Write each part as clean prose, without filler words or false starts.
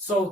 100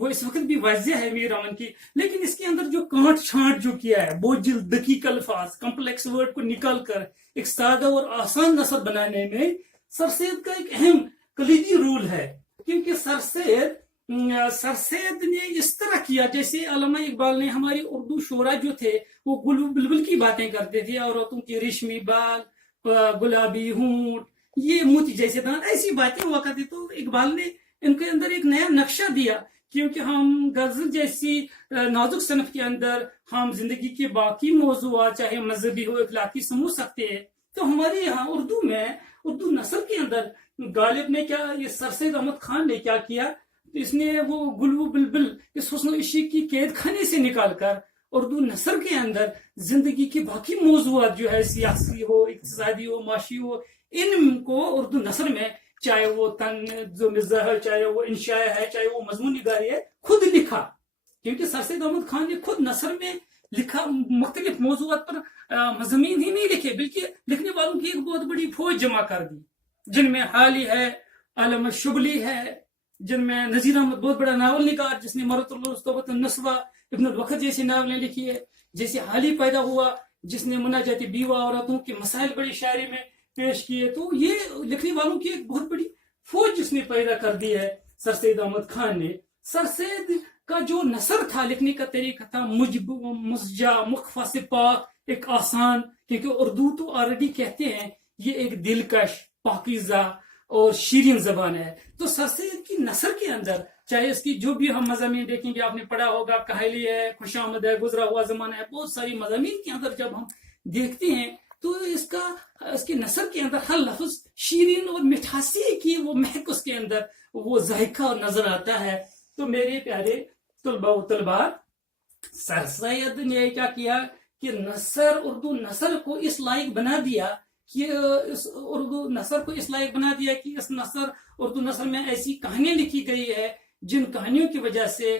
وہ اس وقت بھی واضح ہے میر امن کی، لیکن اس کے اندر جو کانٹ چھانٹ جو کیا ہے، بوجھل دقیق الفاظ، کمپلیکس ورڈ کو نکال کر ایک سادہ اور آسان نثر بنانے میں سر سید کا ایک اہم کلیدی رول ہے. کیونکہ سر سید نے اس طرح کیا جیسے علامہ اقبال نے ہماری اردو شعراء جو تھے وہ گل و بلبل کی باتیں کرتے تھے، عورتوں کے ریشمی بال، گلابی ہونٹ، یہ موتی جیسے دانت، ایسی باتیں ہوا کرتی. تو اقبال نے ان کے اندر ایک نیا نقشہ دیا، کیونکہ ہم غزل جیسی نازک صنف کے اندر ہم زندگی کے باقی موضوعات چاہے مذہبی ہو اخلاقی سمجھ سکتے ہیں. تو ہمارے یہاں اردو میں، اردو نثر کے اندر غالب نے کیا، یہ سر سید احمد خان نے کیا کیا، اس نے وہ گل و بلبل اس حسن و عشق کی قید خانے سے نکال کر اردو نثر کے اندر زندگی کے باقی موضوعات جو ہے، سیاسی ہو، اقتصادی ہو، معاشی ہو، ان کو اردو نثر میں، چاہے وہ طنز و مزاح ہے، چاہے وہ انشاء ہے، چاہے وہ مضمون نگاری ہے، خود لکھا. کیونکہ سر سید احمد خان نے خود نثر میں لکھا، مختلف موضوعات پر مضامین ہی نہیں لکھے بلکہ لکھنے والوں کی ایک بہت بڑی فوج جمع کر دی، جن میں حالی ہے، علامہ شبلی ہے، جن میں نذیر احمد بہت بڑا ناول نگار جس نے مرۃ الصبۃ النسوہ، ابن الوقت جیسی ناولیں لکھی ہے، جیسے حالی پیدا ہوا جس نے مناجات بیوہ عورتوں کے مسائل بڑی شاعری میں پیش کیے. تو یہ لکھنے والوں کی ایک بہت بڑی فوج جس نے پیدا کر دی ہے سر سید احمد خان نے. سر سید کا جو نثر تھا، لکھنے کا طریقہ تھا مسجع، مخفی سے پاک، ایک آسان، کیونکہ اردو تو آلریڈی کہتے ہیں یہ ایک دلکش، پاکیزہ اور شیرین زبان ہے. تو سر سید کی نثر کے اندر، چاہے اس کی جو بھی ہم مضامین دیکھیں گے، آپ نے پڑھا ہوگا کاہلی ہے، خوش آمد ہے، گزرا ہوا زمانہ ہے، بہت ساری مضامین کے اندر جب ہم دیکھتے ہیں تو اس کے نثر کے اندر ہر لفظ شیرین اور مٹھاسی کی وہ مہک اس کے اندر وہ ذائقہ نظر آتا ہے. تو میرے پیارے طلباء و طلبات، سر سید نے کیا کیا کہ اردو نثر کو اس لائق بنا دیا کہ اردو نثر میں ایسی کہانیاں لکھی گئی ہے جن کہانیوں کی وجہ سے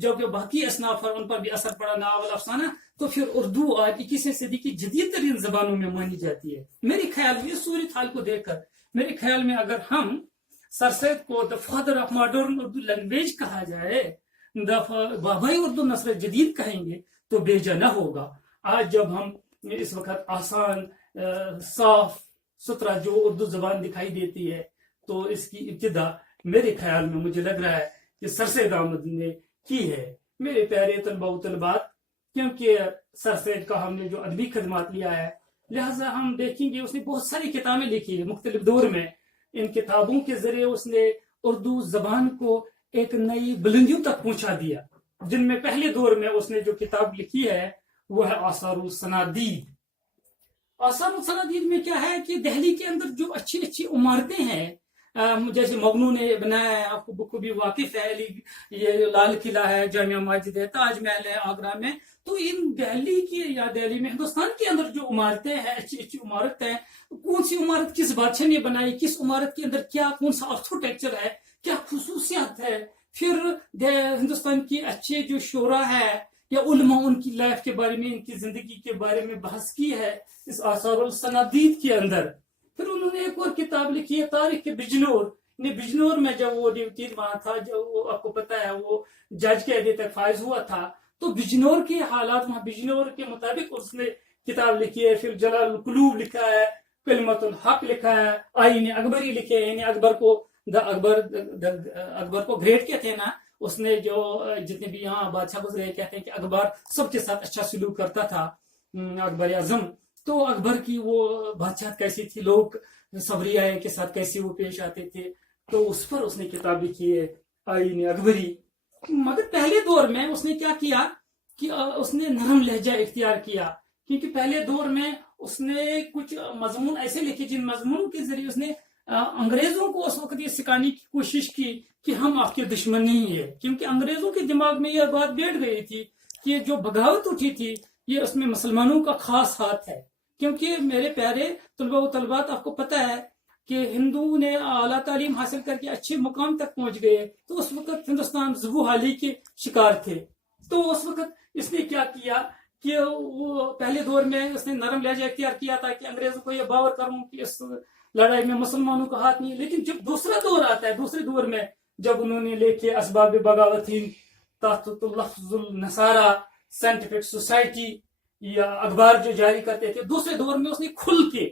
جو کہ باقی اصناف پر ان پر بھی اثر پڑا، ناول، افسانہ. تو پھر اردو آج 21ویں صدی کی جدید ترین زبانوں میں مانی جاتی ہے. میرے خیال میں اس صورت حال کو دیکھ کر میرے خیال میں اگر ہم سر سید کو the father of modern Urdu language کہا جائے، بابائے اردو نثر جدید کہیں گے تو بے جا نہ ہوگا. آج جب ہم اس وقت آسان، صاف ستھرا جو اردو زبان دکھائی دیتی ہے، تو اس کی ابتدا میرے خیال میں مجھے لگ رہا ہے کہ سر سید احمد نے کی ہے. میرے پیارے طلباء و طالبات، کیونکہ سر سید کا ہم نے جو ادبی خدمات لیا ہے، لہٰذا ہم دیکھیں گے اس نے بہت ساری کتابیں لکھی ہیں مختلف دور میں. ان کتابوں کے ذریعے اس نے اردو زبان کو ایک نئی بلندیوں تک پہنچا دیا، جن میں پہلے دور میں اس نے جو کتاب لکھی ہے وہ ہے آثار الصنادید. آثار الصنادید میں کیا ہے کہ دہلی کے اندر جو اچھی اچھی عمارتیں ہیں، جیسے مغنو نے بنایا ہے، آپ کو بخوبی واقف ہے، یہ لال قلعہ ہے، جامع مسجد ہے، تاج محل ہے آگرہ میں. تو ان دہلی کی یا دہلی میں ہندوستان کے اندر جو عمارتیں ہیں، اچھی اچھی عمارت ہیں، کون سی عمارت کس بادشاہ نے بنائی، کس عمارت کے اندر کیا کون سا آرکیٹیکچر ہے، کیا خصوصیات ہے. پھر ہندوستان کی اچھے جو شعراء ہے یا علماء، ان کی لائف کے بارے میں، ان کی زندگی کے بارے میں بحث کی ہے اس آثار الصنادید کے اندر. پھر انہوں نے ایک اور کتاب لکھی ہے تاریخ بجنور. بجنور میں جب وہ ڈیوٹی وہاں تھا، جو وہ آپ کو پتا ہے وہ جج کے عہدے تک فائز ہوا تھا، تو بجنور کے حالات، وہاں بجنور کے مطابق اس نے کتاب لکھی ہے. پھر جلال القلوب لکھا ہے، کلمت الحق لکھا ہے، آئین اکبری لکھے ہیں، یعنی اکبر کو گریٹ کہتے ہیں نا، اس نے جو جتنے بھی یہاں بادشاہ گزرے کہتے ہیں کہ اکبر سب کے ساتھ اچھا سلوک کرتا تھا، اکبر اعظم. تو اکبر کی وہ بادشاہت کیسی تھی، لوگ صبریائے کے ساتھ کیسے وہ پیش آتے تھے، تو اس پر اس نے کتاب لکھی ہے آئین اکبری. مگر پہلے دور میں اس نے کیا کیا کہ اس نے نرم لہجہ اختیار کیا، کیونکہ پہلے دور میں اس نے کچھ مضمون ایسے لکھے جن مضمونوں کے ذریعے اس نے انگریزوں کو اس وقت یہ سکھانے کی کوشش کی کہ ہم آپ کے دشمن نہیں ہیں. کیونکہ انگریزوں کے دماغ میں یہ بات بیٹھ گئی تھی کہ جو بغاوت اٹھی تھی یہ اس میں مسلمانوں کا خاص ہاتھ ہے. کیونکہ میرے پیارے طلباء و طالبات، آپ کو پتہ ہے کہ ہندو نے اعلیٰ تعلیم حاصل کر کے اچھے مقام تک پہنچ گئے، تو اس وقت ہندوستان زبو حالی کے شکار تھے. تو اس وقت اس نے کیا کیا کہ وہ پہلے دور میں اس نے نرم لہجہ اختیار کیا تھا کہ انگریزوں کو یہ باور کروں کہ اس لڑائی میں مسلمانوں کا ہاتھ نہیں ہے. لیکن جب دوسرا دور آتا ہے، دوسرے دور میں جب انہوں نے لے کے اسباب بغاوت ہند تحت لفظ النصارہ سائنٹیفک سوسائٹی یا اخبار جو جاری کرتے تھے، دوسرے دور میں اس نے کھل کے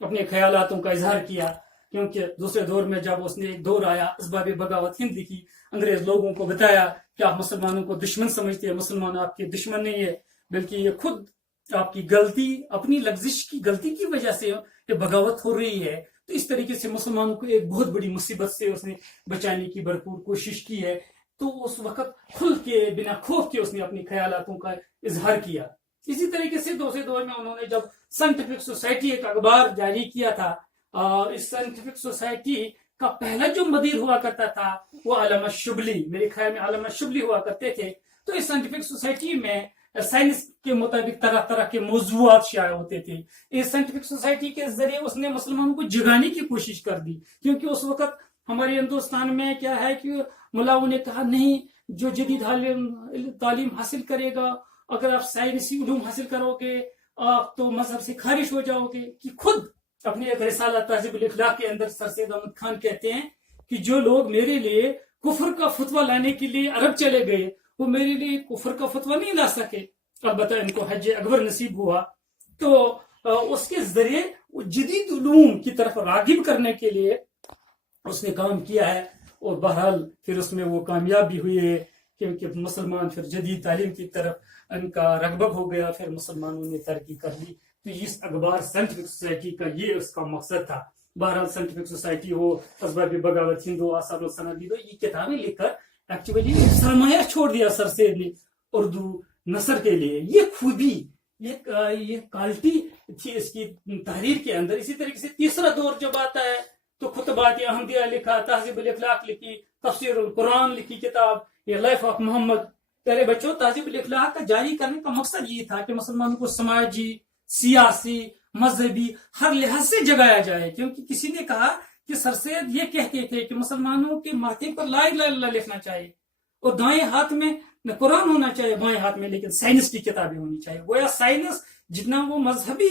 اپنے خیالاتوں کا اظہار کیا، کیونکہ دوسرے دور میں جب اس نے ایک دور آیا اسباب بغاوت ہند لکھی، انگریز لوگوں کو بتایا کہ آپ مسلمانوں کو دشمن سمجھتے ہیں، مسلمان آپ کے دشمن نہیں ہے، بلکہ یہ خود آپ کی غلطی، اپنی لغزش کی غلطی کی وجہ سے یہ بغاوت ہو رہی ہے۔ تو اس طریقے سے مسلمانوں کو ایک بہت بڑی مصیبت سے اس نے بچانے کی بھرپور کوشش کی ہے۔ تو اس وقت کھل کے بنا خوف کے اس نے اپنی خیالاتوں کا اظہار کیا۔ اسی طریقے سے دوسرے دور میں انہوں نے جب سائنٹیفک سوسائٹی ایک اخبار جاری کیا تھا، اس سائنٹیفک سوسائٹی کا پہلا جو مدیر ہوا کرتا تھا وہ علامہ شبلی، میرے خیال میں علامہ شبلی ہوا کرتے تھے۔ تو اس سائنٹیفک سوسائٹی میں سائنس کے مطابق طرح طرح کے موضوعات شائع ہوتے تھے۔ اس سائنٹیفک سوسائٹی کے ذریعے اس نے مسلمانوں کو جگانے کی کوشش کر دی، کیونکہ اس وقت ہمارے ہندوستان میں کیا ہے کہ ملاؤں نے کہا نہیں، جو جدید تعلیم حاصل کرے گا، اگر آپ سائنسی علوم حاصل کرو گے آپ تو مذہب سے خارج ہو جاؤ گے۔ کہ خود اپنی ایک رسالہ تہذیب الاخلاق کے اندر سر سید احمد خان کہتے ہیں کہ جو لوگ میرے لیے کفر کا فتویٰ لانے کے لیے عرب چلے گئے وہ میرے لیے کفر کا فتویٰ نہیں لا سکے، البتہ ان کو حج اکبر نصیب ہوا۔ تو اس کے ذریعے جدید علوم کی طرف راغب کرنے کے لیے اس نے کام کیا ہے، اور بہرحال پھر اس میں وہ کامیاب بھی ہوئے، کیونکہ مسلمان پھر جدید تعلیم کی طرف ان کا رغبت ہو گیا، پھر مسلمانوں نے ترقی کر لی۔ تو اس اخبار سائنٹیفک سوسائٹی کا یہ اس کا مقصد تھا۔ بہرحال سائنٹیفک سوسائٹی ہو، اسباب بغاوت ہند ہو، آثار السنادید ہو، یہ کتابیں لکھ کر ایکچولی سرمایہ چھوڑ دیا سر سید نے اردو نثر کے لیے۔ یہ خوبی، یہ کوالٹی تھی اس کی تحریر کے اندر۔ اسی طریقے سے تیسرا دور جب آتا ہے تو خطبات احمدیہ لکھا، تہذیب الاخلاق لکھی، تفسیر القرآن لکھی کتاب، یہ لائف آف محمد۔ پیارے بچوں، تہذیب الاخلاق کا جاری کرنے کا مقصد یہ تھا کہ مسلمانوں کو سماجی، سیاسی، مذہبی ہر لحاظ سے جگایا جائے، کیونکہ کسی نے کہا کہ سر سید یہ کہتے تھے کہ مسلمانوں کے ماتھے پر لا الہ الا اللہ لکھنا چاہیے، اور دائیں ہاتھ میں قرآن ہونا چاہیے، بائیں ہاتھ میں لیکن سائنس کی کتابیں ہونی چاہیے۔ گویا سائنس جتنا وہ مذہبی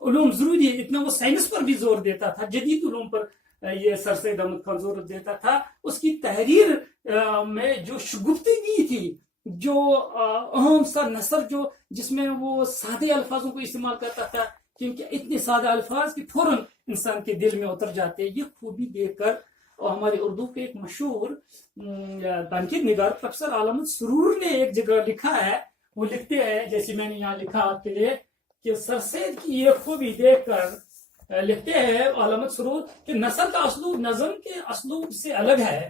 علوم ضروری ہے اتنا وہ سائنس پر بھی زور دیتا تھا، جدید علوم پر یہ سر سید احمد خان زور دیتا تھا۔ اس کی تحریر میں جو شگفتگی تھی، جو اہم سا نثر جو جس میں وہ سادے الفاظوں کو استعمال کرتا تھا، کیونکہ اتنے سادہ الفاظ کہ فوراً انسان کے دل میں اتر جاتے، یہ خوبی دیکھ کر ہمارے اردو کے ایک مشہور تنقید نگار پروفیسر علامت سرور نے ایک جگہ لکھا ہے، وہ لکھتے ہیں جیسے میں نے یہاں لکھا آپ کے لیے کہ سر سید کی یہ خوبی دیکھ کر لکھتے ہیں علامت سرور کہ نثر کا اسلوب نظم کے اسلوب سے الگ ہے،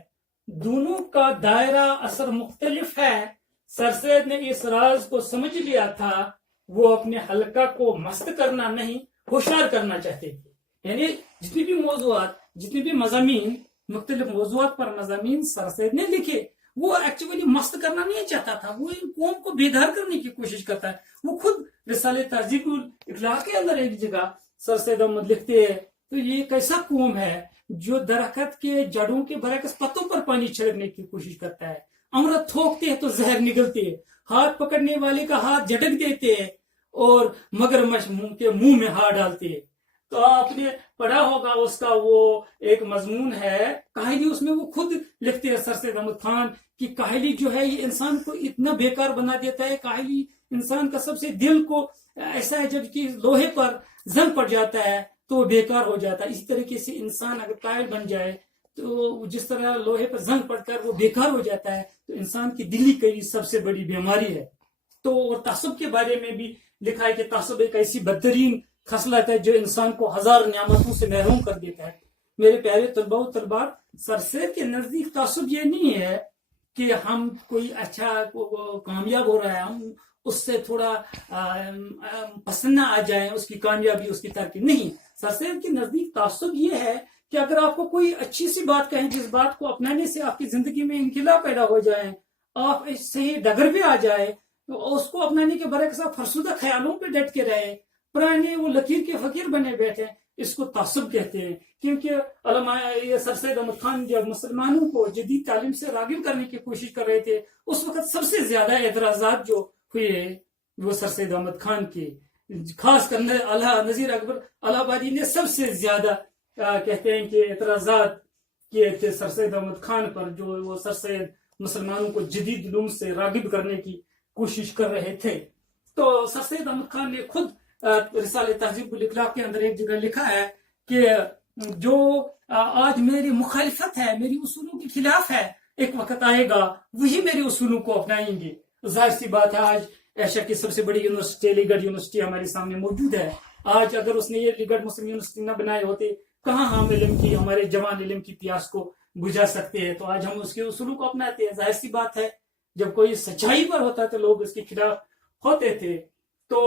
دونوں کا دائرہ اثر مختلف ہے۔ سر سید نے اس راز کو سمجھ لیا تھا، وہ اپنے حلقہ کو مست کرنا نہیں ہوشیار کرنا چاہتے تھے۔ یعنی جتنی بھی موضوعات، جتنی بھی مضامین، مختلف موضوعات پر مضامین سر سید نے لکھے، وہ ایکچولی مست کرنا نہیں چاہتا تھا، وہ قوم کو بیدار کرنے کی کوشش کرتا ہے۔ وہ خود رسالہ تہذیب الاخلاق کے اندر ایک جگہ سر سید احمد لکھتے ہیں تو یہ کیسا قوم ہے جو درخت کے جڑوں کے برعکس پتوں پر پانی چھڑکنے کی کوشش کرتا ہے، امرت تھوکتے ہیں تو زہر نگلتے ہیں، ہاتھ پکڑنے والے کا ہاتھ جھٹک دیتے ہیں اور مگرمچھ کے منہ میں ہاتھ ڈالتے ہیں۔ تو آپ نے پڑھا ہوگا اس کا وہ ایک مضمون ہے کاہلی، اس میں وہ خود لکھتے ہیں سر سید احمد خان کہ کاہلی جو ہے یہ انسان کو اتنا بیکار بنا دیتا ہے، کاہلی انسان کا سب سے دل کو ایسا ہے جب کہ لوہے پر زنگ پڑ جاتا ہے تو وہ بیکار ہو جاتا ہے۔ اسی طریقے سے انسان اگر کاہل بن جائے تو جس طرح لوہے پر زنگ پڑ کر وہ بیکار ہو جاتا ہے، تو انسان کی دلی کی سب سے بڑی بیماری ہے۔ تو تعصب کے بارے میں بھی لکھا ہے کہ تعصب ایک ایسی بدترین خصلت ہے جو انسان کو ہزار نعمتوں سے محروم کر دیتا ہے۔ میرے پیارے طلباء و طلبات، سر سید کے نزدیک تعصب یہ نہیں ہے کہ ہم کوئی اچھا کامیاب ہو رہا ہے ہم اس سے تھوڑا پسند نہ آ جائیں، اس کی کامیابی، اس کی ترقی نہیں۔ سر سید کے نزدیک تعصب یہ ہے کہ اگر آپ کو کوئی اچھی سی بات کہیں جس بات کو اپنانے سے آپ کی زندگی میں انقلاب پیدا ہو جائے، آپ اس صحیح ڈگر پہ آ جائے، تو اس کو اپنانے کے برعکس آپ فرسودہ خیالوں پہ ڈٹ کے رہے، پرانے وہ لکیر کے فقیر بنے بیٹھے، اس کو تعصب کہتے ہیں۔ کیونکہ علماء سر سید احمد خان جب مسلمانوں کو جدید تعلیم سے راغب کرنے کی کوشش کر رہے تھے، اس وقت سب سے زیادہ اعتراضات جو ہوئے وہ سر سید احمد خان کے، خاص کر نظیر اکبر الہ آبادی نے سب سے زیادہ کہتے ہیں کہ اعتراضات کیے تھے سر سید احمد خان پر، جو وہ سر سید مسلمانوں کو جدید علوم سے راغب کرنے کی کوشش کر رہے تھے. تو سر سید احمد خان نے خود رسالہ تہذیب الاخلاق کے اندر ایک جگہ لکھا ہے کہ جو آج میری مخالفت ہے، میری اصولوں کے خلاف ہے، ایک وقت آئے گا وہی میرے اصولوں کو اپنائیں گے. ظاہر سی بات ہے، آج ایشیا کی سب سے بڑی یونیورسٹی علی گڑھ یونیورسٹی ہمارے سامنے موجود ہے. آج اگر اس نے یہ علی گڑھ مسلم یونیورسٹی نہ بنائے ہوتے، کہاں ہم علم کی، ہمارے جوان علم کی پیاس کو بجھا سکتے ہیں. تو آج ہم اس کے اصولوں کو اپناتے ہیں. ظاہر سی بات ہے، جب کوئی سچائی پر ہوتا تو لوگ اس کے خلاف ہوتے تھے. تو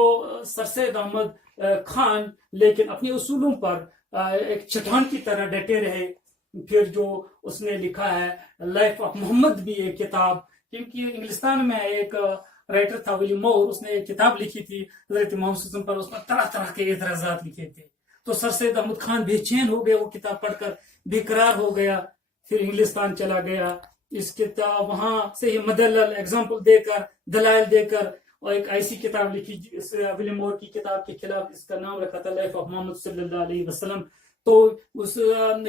سر سید احمد خان لیکن اپنے اصولوں پر ایک چٹان کی طرح ڈٹے رہے. پھر جو اس نے لکھا ہے لائف آف محمد بھی ایک کتاب، کیونکہ انگلستان میں ایک رائٹر تھا ولیم مور، اس نے ایک کتاب لکھی تھی حضرت محمد صلی اللہ علیہ وسلم پر. اس میں طرح طرح کے اعتراضات لکھے تھے. تو سر سید احمد خان بے چین ہو گئے، وہ کتاب پڑھ کر بے قرار ہو گیا. پھر انگلستان چلا گیا. اس کتاب وہاں سے ہی مدلل ایگزامپل دے کر، دلائل دے کر، اور ایک ایسی کتاب لکھی ولیم مور کی کتاب کے خلاف. اس کا نام رکھا تھا لائف آف محمد صلی اللہ علیہ وسلم. تو اس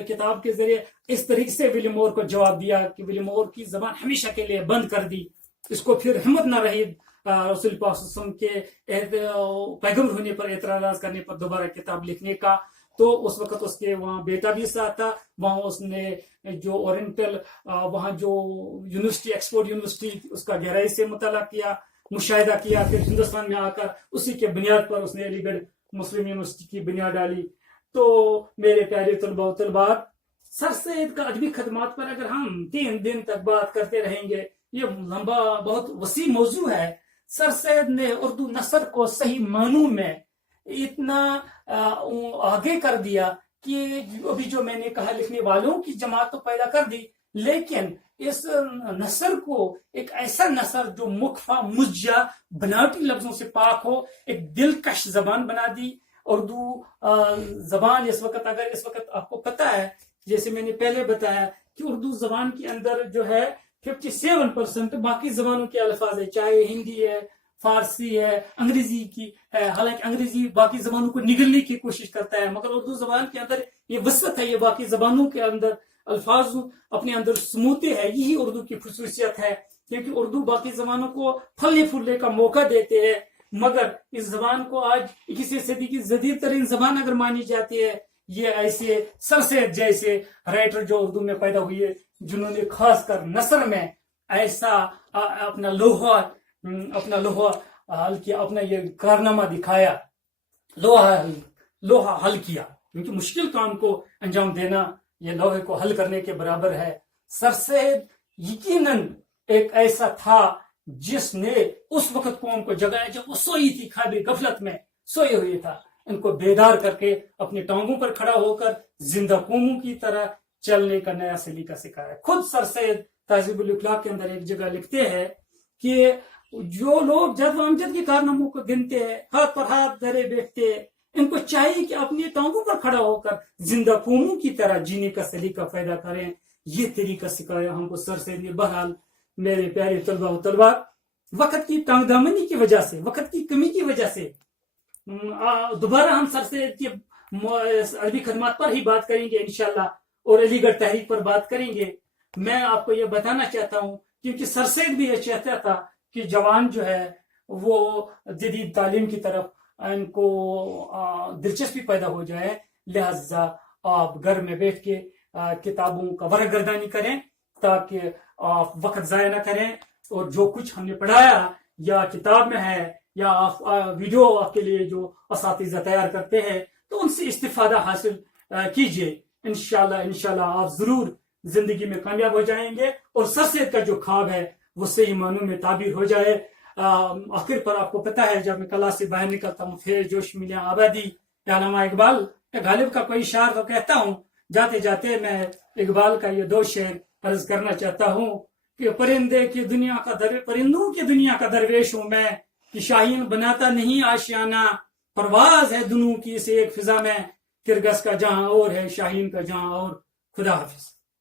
کتاب کے ذریعے اس طریقے سے ولیم مور کو جواب دیا کہ ولیم مور کی زبان ہمیشہ کے لیے بند کر دی. اس کو پھر ہمت نہ رہی رسول پاک صلی اللہ علیہ وسلم کے پیغمبر ہونے پر اعتراض کرنے پر دوبارہ کتاب لکھنے کا. تو اس وقت اس کے وہاں بیٹا بھی ساتھ تھا. وہاں اس نے جو اورینٹل وہاں جو یونیورسٹی ایکسفورڈ یونیورسٹی اس کا گہرائی سے مطالعہ کیا، مشاہدہ کیا. پھر ہندوستان میں آ کر اسی کے بنیاد پر اس نے علی گڑھ مسلم یونیورسٹی کی بنیاد ڈالی. تو میرے پیارے طلباء و طالبات، سر سید کا ادبی خدمات پر اگر ہم 3 دن تک بات کرتے رہیں گے، یہ لمبا بہت وسیع موضوع ہے. سر سید نے اردو نثر کو صحیح معنوں میں اتنا آگے کر دیا کہ ابھی جو میں نے کہا لکھنے والوں کی جماعت تو پیدا کر دی، لیکن اس نثر کو ایک ایسا نثر جو مخفا مزجہ بناوٹی لفظوں سے پاک ہو، ایک دلکش زبان بنا دی. اردو زبان اس وقت آپ کو پتہ ہے، جیسے میں نے پہلے بتایا کہ اردو زبان کے اندر جو ہے 57% باقی زبانوں کے الفاظ ہے، چاہے ہندی ہے، فارسی ہے، انگریزی کی ہے. حالانکہ انگریزی باقی زبانوں کو نگلنے کی کوشش کرتا ہے، مگر اردو زبان کے اندر یہ وسعت ہے، یہ باقی زبانوں کے اندر الفاظ اپنے اندر سموتے ہیں. یہی اردو کی خصوصیت ہے، کیونکہ اردو باقی زبانوں کو پھلنے پھولنے کا موقع دیتے ہیں. مگر اس زبان کو آج 21ویں صدی کی جدید ترین زبان اگر مانی جاتی ہے. یہ ایسے سر سید جیسے رائٹر جو اردو میں پیدا ہوئی ہے، جنہوں نے خاص کر نثر میں ایسا اپنا لوہا حل کیا، اپنا یہ کارنامہ دکھایا، لوہا حل کیا. کیونکہ مشکل کام کو انجام دینا یہ لوہے کو حل کرنے کے برابر ہے. سر سید یقیناً ایک ایسا تھا جس نے اس وقت قوم کو جگایا جب وہ سوئی تھی، خواب غفلت میں سوئے ہوئے تھا. ان کو بیدار کر کے اپنی ٹانگوں پر کھڑا ہو کر زندہ قوموں کی طرح چلنے کا نیا سلیقہ سکھایا. خود سر سید تہذیب الاخلاق کے اندر ایک جگہ لکھتے ہیں کہ جو لوگ جد و امجد کے کارناموں کو گنتے ہیں، ہاتھ پر ہاتھ دھرے بیٹھتے ہیں، ان کو چاہیے کہ اپنی ٹانگوں پر کھڑا ہو کر زندہ قوموں کی طرح جینے کا سلیقہ پیدا کریں. یہ طریقہ سکھایا ہم کو سر سید نے. بہرحال میرے پیارے طلباء و طالبات، وقت کی تنگ دامنی کی وجہ سے، وقت کی کمی کی وجہ سے دوبارہ ہم سر سید کی ادبی خدمات پر ہی بات کریں گے انشاءاللہ، اور علی گڑھ تحریک پر بات کریں گے. میں آپ کو یہ بتانا چاہتا ہوں کیونکہ سر سید بھی یہ چاہتا تھا کہ جوان جو ہے وہ جدید تعلیم کی طرف ان کو دلچسپی پیدا ہو جائے. لہذا آپ گھر میں بیٹھ کے کتابوں کا ورق گردانی کریں تاکہ آپ وقت ضائع نہ کریں، اور جو کچھ ہم نے پڑھایا یا کتاب میں ہے یا ویڈیو آپ کے لیے جو اساتذہ تیار کرتے ہیں تو ان سے استفادہ حاصل کیجیے. انشاءاللہ آپ ضرور زندگی میں کامیاب ہو جائیں گے، اور سر سید کا جو خواب ہے وہ صحیح معنوں میں تعبیر ہو جائے. آخر پر آپ کو پتہ ہے جب میں کلاس سے باہر نکلتا ہوں پھر جوش ملیاں آبادی علامہ اقبال یا غالب کا کوئی شعر تو کہتا ہوں. جاتے جاتے میں اقبال کا یہ 2 شعر عرض کرنا چاہتا ہوں کہ پرندوں کی دنیا کا درویش ہوں میں، کہ شاہین بناتا نہیں آشیانہ، پرواز ہے دنوں کی اسے ایک فضا میں، کرگس کا جہاں اور ہے شاہین کا جہاں اور. خدا حافظ.